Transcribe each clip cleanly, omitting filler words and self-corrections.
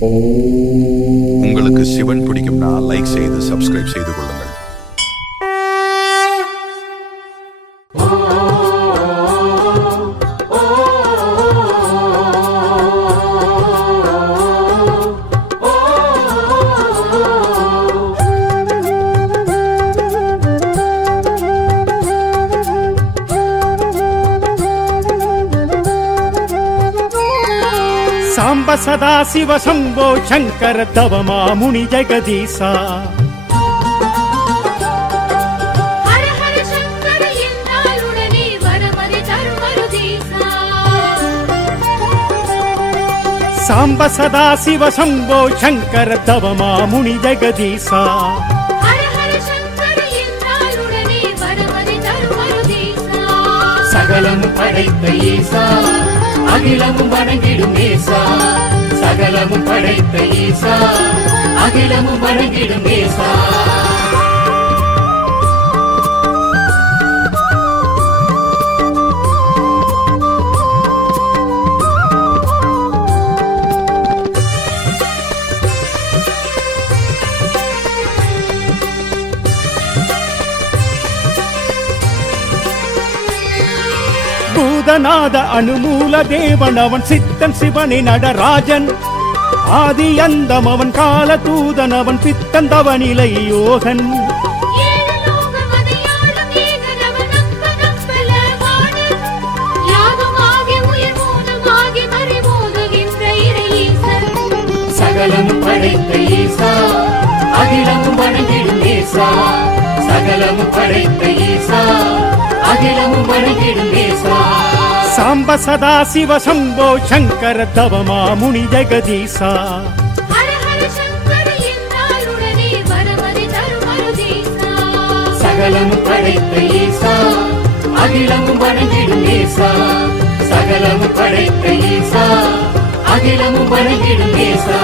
உங்களுக்கு சிவன் பிடிக்கும்னா லைக் செய்து சப்ஸ்கிரைப் செய்து கொள்ளுங்கள். சாம்ப சதா சிவ சம்போ சங்கர தவமா முனி ஜெகதீசா. சாம்ப சதா சிவ சம்போ சங்கர தவமா முனி ஜெகதீசா. சகலமும் படைத்த ஈசா அகிலமும் வணங்கிடும் ஏசா. சகலமும் படைத்த ஈசா அகிலமும் வணங்கிடும் ஏசா. பூதநாத அனுமூல தேவன் அவன் சித்தன் சிவனே நடராஜன். ஆதி அந்தம் அவன் கால தூதன் அவன் பித்தன் தவநிலை யோகன். சகலமும் படைத்த ஈசா அகிலமும் வணங்கிடும் ஏசா. சகலமும் படைத்த ஈசா அகிலமும் வணங்கிடும் ஏசா. சாம்ப சதா சிவ சம்போ சங்கர தவமா முனி ஜெகதீசா. சகலமும் படைத்த ஈசா அகிலமும் வணங்கிடும் ஏசா. சகலமும் படைத்த ஈசா அகிலமும் வணங்கிடும் ஏசா.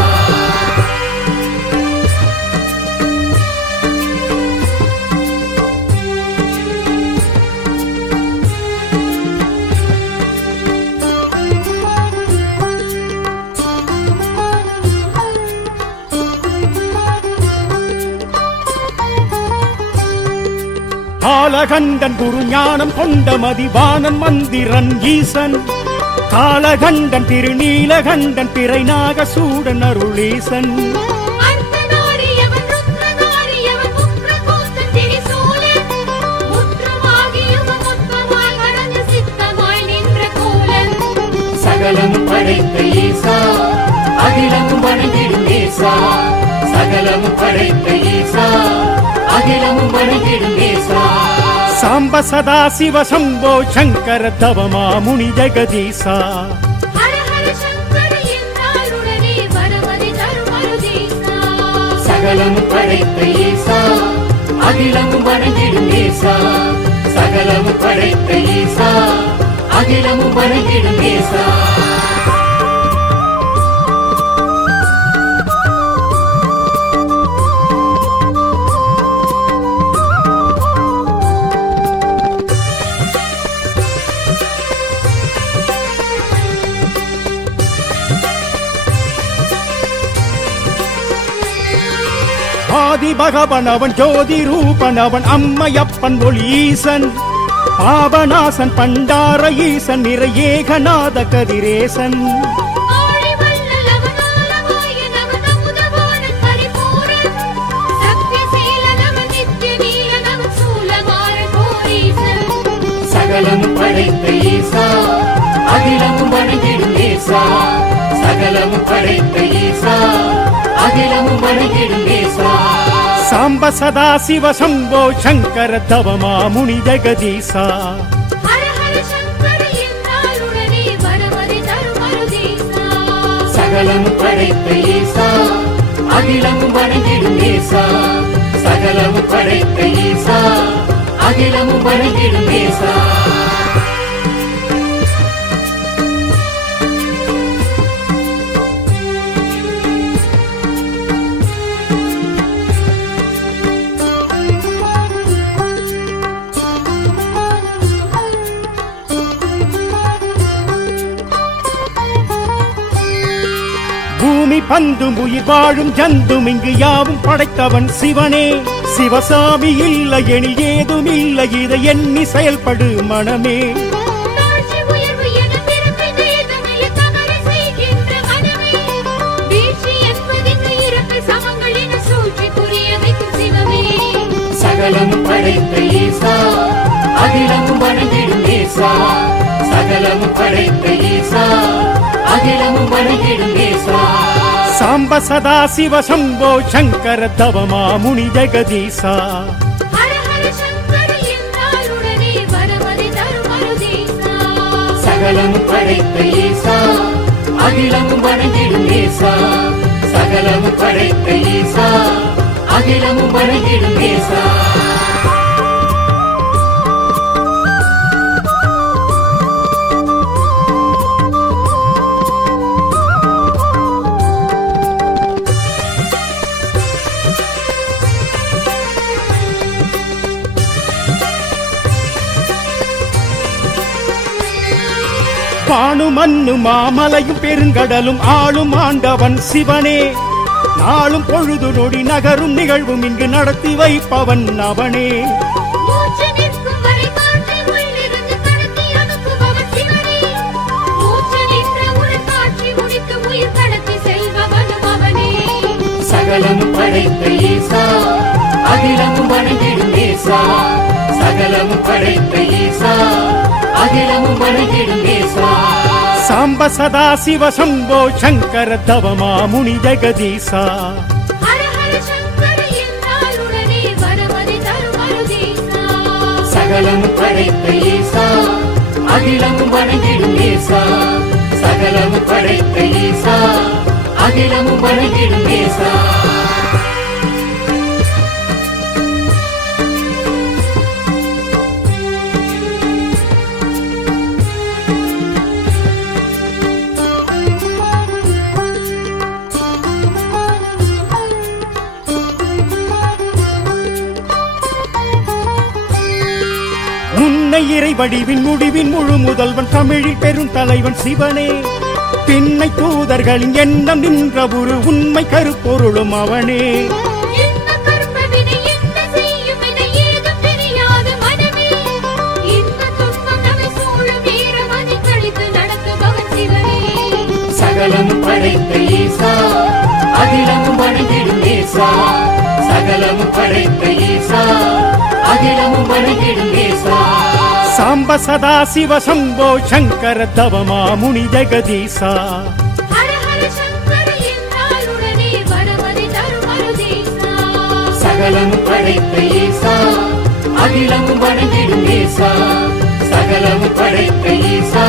காலகண்டன் குரு ஞானம் கொண்ட மதிவானன் மந்திரன் ஈசன். காலகண்டன் திருநீலகண்டன் பிறை நாகசூடன் அருளீசன். சகலமும் படைத்த ஈசா அகிலமும் வணங்கிடும் ஏசா. சகலமும் படைத்த ஈசா அகிலமும் வணங்கிடும் ஏசா. சாம்ப சதா சிவ சம்போ சங்கர தவமா முனி ஜெகதீசா. சகலமும் படைத்த ஈசா அகிலமும் வணங்கிடும் ஏசா. சகலமும் படைத்த ஈசா அகிலமும் வணங்கிடும் ஏசா. ஆதி பகவன் அவன் ஜோதி ரூபன் அவன் அம்மையப்பன் ஒளீசன். பாபநாசன் பண்டார ஈசன் நிறை ஏகநாத கதிரேசன். சகலமும் படைத்த ஈசா அகிலமும் வணங்கிடும் ஏசா. சகலமும் படைத்த ஈசா அகிலமும் வணங்கிடும் ஏசா. சாம்ப சதா சிவ சம்போ சங்கர தவமா முனி ஜெகதீசா. சகலமும் படைத்த ஈசா அகிலமும் வணங்கிடும் ஏசா. சகலமும் படைத்த ஈசா அகிலமும் வணங்கிடும் ஏசா. பூமி பந்தும் உயிர் வாழும் ஜந்தும் இங்கு யாவும் படைத்தவன் சிவனே. சிவசாமி இல்லை எனில் ஏதும் இல்லை, இதை எண்ணி செயல்படு மனமே. தாழ்ச்சி உயர்வு என பிறப்பில் வேதமில்லை, தவறு செய்கின்ற மனமே. வீழ்ச்சி என்பதின் இறப்பு சமங்கள் என சூழ்ச்சி புரிய வைக்கும் சிவமே. சகலமும் படைத்த ஈசா அகிலமும் வணங்கிடும் நேசா. சகலமும் படைத்த ஈசா அகிலமும் வணங்கிடும் நேசா. சாம்ப சதா சிவ சம்போ சங்கர தவமா முனி ஜெகதீசா. ஹர ஹர சங்கர என்றால் உடனே வரமதி தரும் அருதீசா. சகலமும் படைத்த ஈசா அகிலமும் வணங்கிடும் நேசா. சகலமும் படைத்த ஈசா அகிலமும் வணங்கிடும் நேசா. பானு மண்ணு மாமலையும் பெருங்கடலும் ஆளும் ஆண்டவன் சிவனே. நாளும் பொழுது நொடி நகரும் நிகழ்வும் இங்கு நடத்தி வைப்பவன் அவனே. மூச்சு நிற்கும் வரை காற்றை உள்ளிருந்து கடத்தி அனுப்புபவன் சிவனே. மூச்சு நின்றவுடன் காட்சி முடித்து உயிர் கடத்தி செல்பவனும் அவனே. சகலமும் படைத்த ஈசா அகிலமும் வணங்கிடும் நேசா. சகலமும் படைத்த ஈசா அகிலமும் வணங்கிடும் நேசா. சாம்ப சதா சிவ சம்போ சங்கர தவமா முனி ஜெகதீசா. ஹர ஹர சங்கர என்றால் உடனே வரமதி தரும் அருதீசா. சகலமும் படைத்த ஈசா அகிலமும் வணங்கிடும் நேசா. சகலமும் படைத்த ஈசா அகிலமும் வணங்கிடும் நேசா. முன்னை இறை வடிவின் முடிவின் முழு முதல்வன் தமிழில் பெரும் தலைவன் சிவனே. பின்னை தூதர்களின் எண்ணம் நின்ற ஒரு உண்மை கருப்பொருளும் அவனே. என்ன கர்மவினை என்ன செய்யும் என ஏதும் தெரியாத மனமே. இந்த துன்பம் நம்மை சூழும் வீரமதி கழித்து நடத்துபவன் சிவனே. சகலமும் படைத்த ஈசா அகிலமும் வணங்கிடும் நேசா. சகலமும் படைத்த ஈசா அகிலமும் வணங்கிடும் நேசா. சாம்ப சதா சிவ சம்போ சங்கர தவமா முனி ஜெகதீசா. ஹர ஹர சங்கர என்றால் உடனே வரமதி தரும் அருதீசா. சகலமும் படைத்த ஈசா அகிலமும் வணங்கிடும் நேசா. சகலமும் படைத்த ஈசா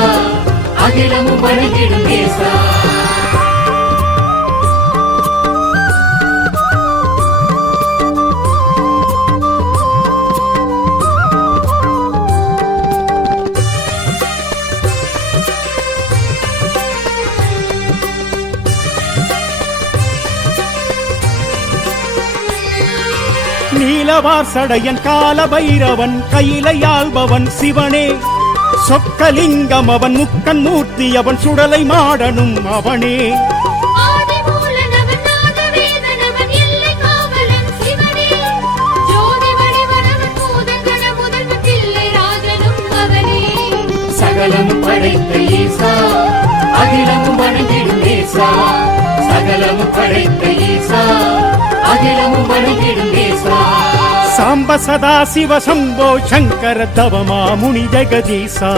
அகிலமும் வணங்கிடும் நேசா. நீலவார் சடையன் கால பைரவன் கையிலையாள்பவன் சிவனே. சொக்கலிங்கம் அவன் முக்கன் மூர்த்தி அவன் சுடலை மாடனும் அவனே. ஆதி மூலனவன் நாதவேதனவன் எல்லை காவலன் சிவனே. ஜோதி வடிவனவன் பூதகண முதல்வன் பிள்ளை ராஜனும் அவனே. சகலமும் படைத்த ஈசா அகிலமும் வணங்கிடும் நேசா. சகலமும் படைத்த ஈசா அகிலமும் வணங்கிடும் நேசா. சாம்ப சதா சிவ சம்போ சங்கர தவமா முனி ஜெகதீசா.